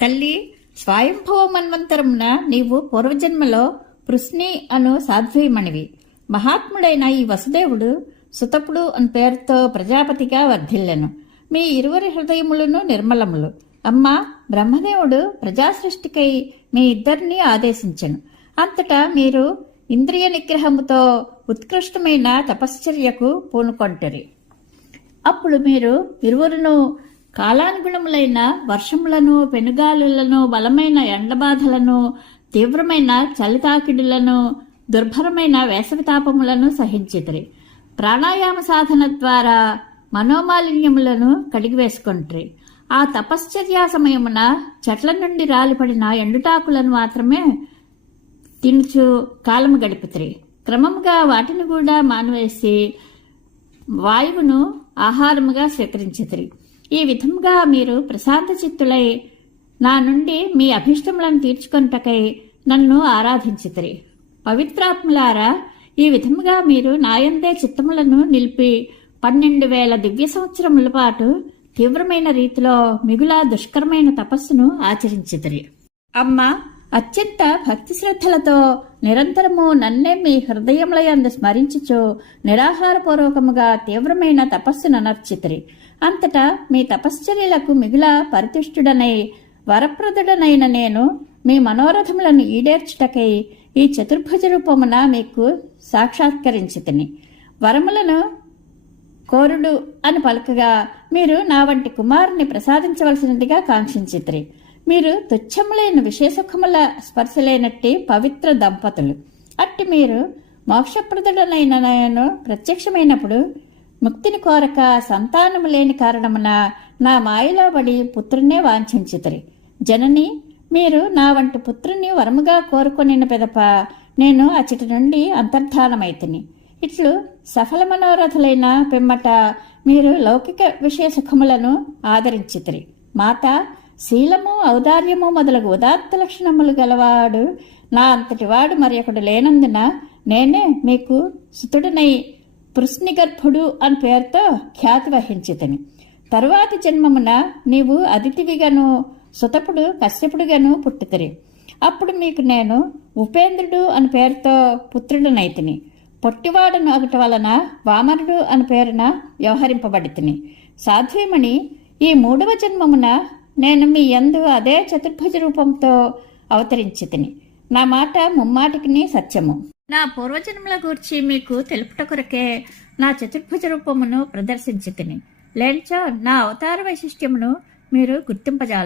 తల్లి స్వయంభవ మన్వంతరమున నీవు పూర్వజన్మలో పృష్ణి అను సాధ్వీమణివి. మహాత్ముడైన ఈ వసుదేవుడు సుతపుడు అని పేరుతో ప్రజాపతిగా వర్ధిల్లెను. మీ ఇరువురి హృదయములను నిర్మలములు. అమ్మ బ్రహ్మదేవుడు ప్రజాసృష్టికై మీ ఇద్దరిని ఆదేశించెను. అంతటా మీరు ఇంద్రియ నిగ్రహముతో ఉత్కృష్టమైన తపశ్చర్యకు పూనుకొంటరి. అప్పుడు మీరు ఇరువురును కాలానుగుణములైన వర్షములను పెనుగాలులను బలమైన ఎండబాధలను తీవ్రమైన చలితాకిడులను దుర్భరమైన వేసవితాపములను సహించితిరి. ప్రాణాయామ సాధన ద్వారా మనోమాలిన్యములను కడిగివేసుకుంటారు. ఆ తపశ్చర్యా సమయమున చెట్ల నుండి రాలిపడిన ఎండుటాకులను మాత్రమే తినుచు కాలము గడిపితిరి. క్రమముగా వాటిని కూడా మానవేసి వాయువును ఆహారముగా స్వీకరించితిరి. ఈ విధముగా మీరు ప్రశాంత చిత్తులై నా నుండి మీ అభిష్టములను తీర్చుకొనుటకై నన్ను ఆరాధించితిరి. పవిత్రాత్ములారా ఈ విధముగా మీరు నాయందే చిత్తములను నిలిపి పన్నెండు వేల దివ్య సంవత్సరముల పాటు తీవ్రమైన రీతిలో మిగుల దుష్కరమైన తపస్సును ఆచరించితిరి. అమ్మ అత్యంత భక్తి శ్రద్ధలతో నిరంతరము నన్నే మీ హృదయములయందు స్మరించుచు నిరాహారపూర్వకముగా తీవ్రమైన తపస్సును నర్చితిరి అంతటా మీ తపశ్చర్యలకు మిగుల పరితిష్ఠుడనై వరప్రదుడనైన నేను మీ మనోరథములను ఈడేర్చుటకై ఈ చతుర్భుజ రూపమున మీకు సాక్షాత్కరించితిని. వరములను కోరుడు అని పలకగా మీరు నా వంటి కుమారుని ప్రసాదించవలసినదిగా కాంక్షించిత్రి. మీరు తుచ్చములైన విశేషముల స్పర్శలేనట్టి పవిత్ర దంపతులు. అట్టి మీరు మోక్షప్రదుడనైన నేను ప్రత్యక్షమైనప్పుడు ముక్తిని కోరక సంతానము లేని కారణమున నా మాయలో పడి పుత్రునే వాంఛించితరి. జనని మీరు నా వంటి పుత్రుని వరముగా కోరుకొనిన పెదప నేను అచ్చటి నుండి అంతర్ధానమైతిని. ఇట్లు సఫల మనోరథులైన పిమ్మట మీరు లౌకిక విషయ సుఖములను ఆదరించితిరి. మాత శీలము ఔదార్యము మొదలగు ఉదాత్త లక్షణములు గలవాడు. నా అంతటి వాడు మరి ఒకడు లేనందున నేనే మీకు సుతుడనై పృశ్నిగర్భుడు అని పేరుతో ఖ్యాతి వహించితని. తరువాతి జన్మమున నీవు అతిథివిగాను సుతపుడు కశ్యపుడుగాను పుట్టుతరి. అప్పుడు మీకు నేను ఉపేంద్రుడు అని పేరుతో పుత్రుడనైతిని. పొట్టివాడను ఒకటి వలన వామనుడు అని పేరున వ్యవహరింపబడితిని. సాధ్వీమణి ఈ మూడవ జన్మమున నేను మీ యందు అదే చతుర్భుజ రూపంతో అవతరించితిని. నా మాట ముమ్మాటికిని సత్యము. నా పూర్వజన్మల గూర్చి మీకు తెలుపుట కొరకే నా చతుర్భుజ రూపమును ప్రదర్శించితిని. లేంచో నా అవతార వైశిష్ట్యమును మీరు గుర్తింపజాల